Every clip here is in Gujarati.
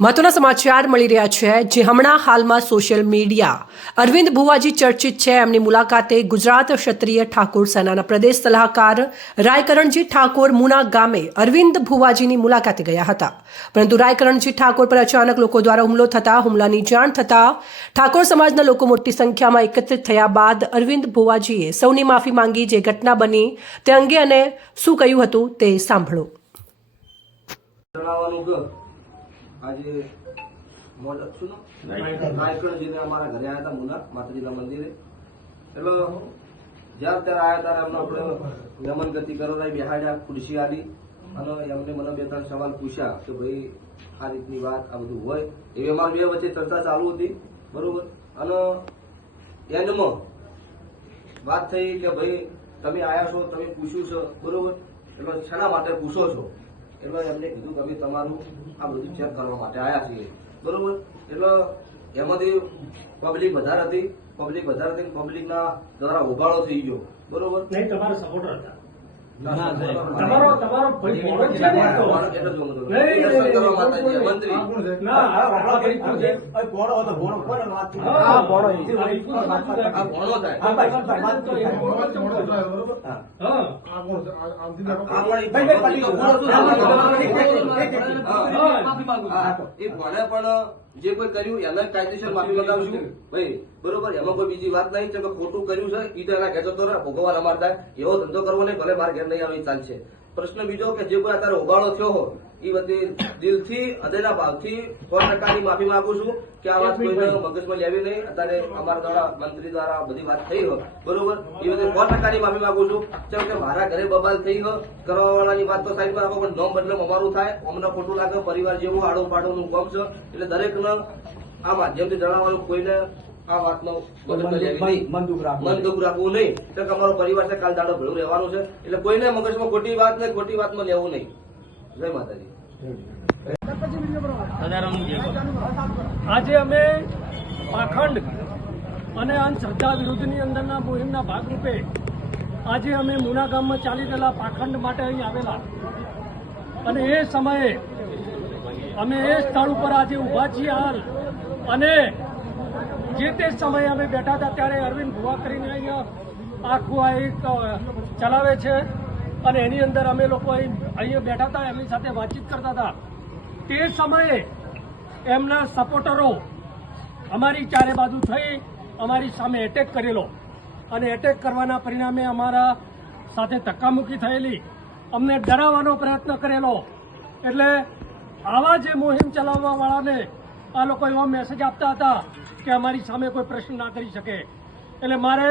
મહત્વના સમાચાર મળી રહ્યા છે જે હમણાં હાલમાં સોશિયલ મીડિયા અરવિંદ ભુવાજી ચર્ચિત છે। એમની મુલાકાતે ગુજરાત ક્ષત્રિય ઠાકોર સેનાના પ્રદેશ સલાહકાર રાયકરણજી ઠાકોર મુના ગામે અરવિંદ ભુવાજીની મુલાકાતે ગયા હતા, પરંતુ રાયકરણજી ઠાકોર પર અચાનક લોકો દ્વારા હુમલો થતા હુમલાની જાણ થતા ઠાકોર સમાજના લોકો મોટી સંખ્યામાં એકત્રિત થયા બાદ અરવિંદ ભુવાજીએ સૌની માફી માંગી। જે ઘટના બની તે અંગે અને શું કહ્યું હતું તે સાંભળો। આજે રાયકરણજીને અમારા ઘરે આવ્યા હતા મુના માતાજીના મંદિરે। એટલે જ્યાં ત્યારે આવ્યા ત્યારે એમને આપણે નમન ગતિ કરવા બેહાડ્યા, ખુરશી આલી અને એમને મને બે ત્રણ સવાલ પૂછ્યા કે ભાઈ આ રીતની વાત આ બધું હોય એવી અમારી બે વચ્ચે ચર્ચા ચાલુ હતી, બરોબર। અને એન્ડમાં વાત થઈ કે ભાઈ તમે આયા છો, તમે પૂછ્યું છે, બરોબર, એટલે શેના માટે પૂછો છો? એટલે એમને કીધું કે અમે તમારું આ બધું ચેક કરવા માટે આવ્યા છીએ, બરોબર। એટલે એમાંથી પબ્લિક વધારે હતી, પબ્લિકના દ્વારા હોબાળો થઈ ગયો, બરોબર। નહીં, તમારા સપોર્ટર હતા। જે કોઈ કર્યું એને કાયદેસર માફી મંગાવશું ભાઈ, બરોબર। એમાં કોઈ બીજી વાત નહીં છે કે ખોટું કર્યું છે ઈ તો એના ઘેર જતો રહે, ભોગવવા અમાર થાય એવો ધંધો કરવો નહીં, ભલે મારા ઘેર નહીં આવે ચાલશે। પ્રશ્ન બીજો કે જે કોઈ અત્યારે ઉબાળો થયો હોય એ બધી દિલથી હૃદયના ભાવથી 100% માફી માંગુ છું કે આ વાત કોઈને મગજમાં લેવી નહીં। અત્યારે અમારા દ્વારા મંત્રી દ્વારા બધી વાત થઈ હોય, બરોબર, એ બધી 100% માફી માંગુ છું। કેમ કે મારા ઘરે બબાલ થઈ હોય, કરવા વાળાની વાત તો થાય બરાબર, પણ નોમ બદલમ અમારું થાય, અમને ખોટું લાગે, પરિવાર જેવું આડો પાડોનું કામ છે। એટલે દરેકને આ માધ્યમથી જણાવવાનું કોઈને આ વાતનો મન દુઃખ રાખવું નહીં, કે અમારો પરિવાર છે, કાલ દાડો ભેળું રહેવાનું છે, એટલે કોઈને મગજમાં ખોટી વાત નહીં, ખોટી વાતમાં લેવું નહીં। જય માતાજી। આજે અમે પાખંડ અને અંધશ્રદ્ધા વિરુદ્ધની અંદરના મુહિમના ભાગરૂપે આજે અમે મુના ગામમાં ચાલી રહેલા પાખંડ માટે અહીં આવેલા, અને એ સમયે અમે એ સ્થળ ઉપર આજે ઊભા છીએ હાલ, અને જે તે સમયે અમે બેઠા હતા ત્યારે અરવિંદ ભુવા કરીને અહીંયા આખું આ એક ચલાવે છે, અને એની અંદર અમે લોકો અહીંયા બેઠા હતા, એમની સાથે વાતચીત કરતા હતા। તે સમયે એમના સપોર્ટરો અમારી ચારે બાજુ થઈ અમારી સામે એટેક કરેલો, અને એટેક કરવાના પરિણામે અમારા સાથે ધક્કામુક્કી થયેલી, અમને ડરાવવાનો પ્રયત્ન કરેલો। એટલે આવા જે મુહિમ ચલાવવા વાળાને આ લોકો એવો મેસેજ આપતા હતા કે અમારી સામે કોઈ પ્રશ્ન ના કરી શકે। એટલે મારે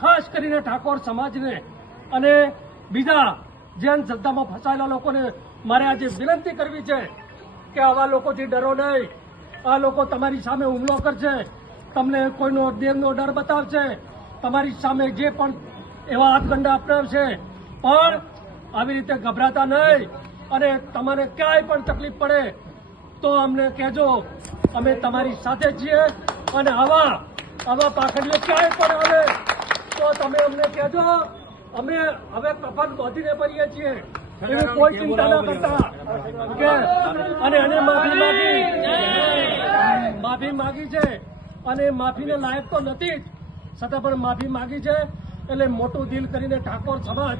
ખાસ કરીને ઠાકોર સમાજને અને બીજા જે અંધશ્રદ્ધામાં ફસાયેલા લોકોને મારે આજે વિનંતી કરવી છે કે આવા લોકોથી ડરો નહીં। આ લોકો તમારી સામે હુમલો કરશે, તમને કોઈનો દેવનો ડર બતાવશે, તમારી સામે જે પણ એવા હાથગંડા અપનાવશે, પણ આવી રીતે ગભરાતા નહીં। અને તમારે ક્યાંય પણ તકલીફ પડે તો અમને કહેજો, અમે તમારી સાથે છીએ। અને આવા પાખંડીઓ ક્યાંય પણ આવે તો તમે અમને કહેજો, અમે હવે કફન બાંધીને ભરીએ છીએ, એવી કોઈ ચિંતા ના કરતા કે। અને એને માફી માગી છે, અને માફીને લાયક તો નથી જ, છતાં પણ માફી માગી છે, એટલે મોટું દિલ કરીને ઠાકોર સમાજ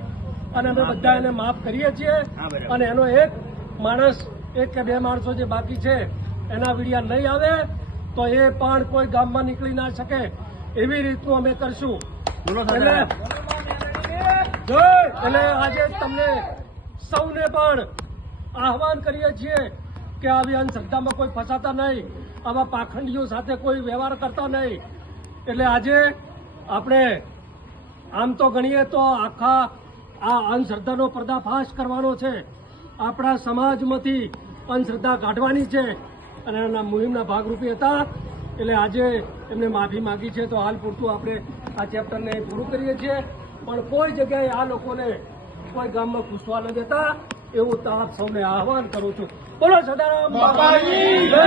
અને અમે બધા એને માફ કરીએ છીએ। અને એનો એક માણસ, એક કે બે માણસો જે બાકી છે એના વીડિયા નહીં આવે તો એ પણ કોઈ ગામમાં નીકળી ના શકે એવી રીતનું અમે કરશું। એટલે આજે તમને સૌને પણ આહવાન કરીએ છીએ કે આવી અંધશ્રદ્ધામાં કોઈ ફસાતા નહીં, આવા પાખંડીઓ સાથે કોઈ વ્યવહાર કરતા નહીં। એટલે આજે આપણે આમ તો ગણીએ તો આખા આ અંધશ્રદ્ધાનો પર્દાફાશ કરવાનો છે, આપણા સમાજમાંથી અંધશ્રદ્ધા કાઢવાની છે, અને એના મુહિમના ભાગરૂપે હતા। એટલે આજે એમને માફી માગી છે, તો હાલ પૂરતું આપણે આ ચેપ્ટરને પૂરું કરીએ છીએ, પણ કોઈ જગ્યાએ આ લોકોને કોઈ ગામમાં ઘૂસવા ન દેતા એવું આપ સૌને આહવાન કરું છું। બોલો સદારામ બાપાની જય।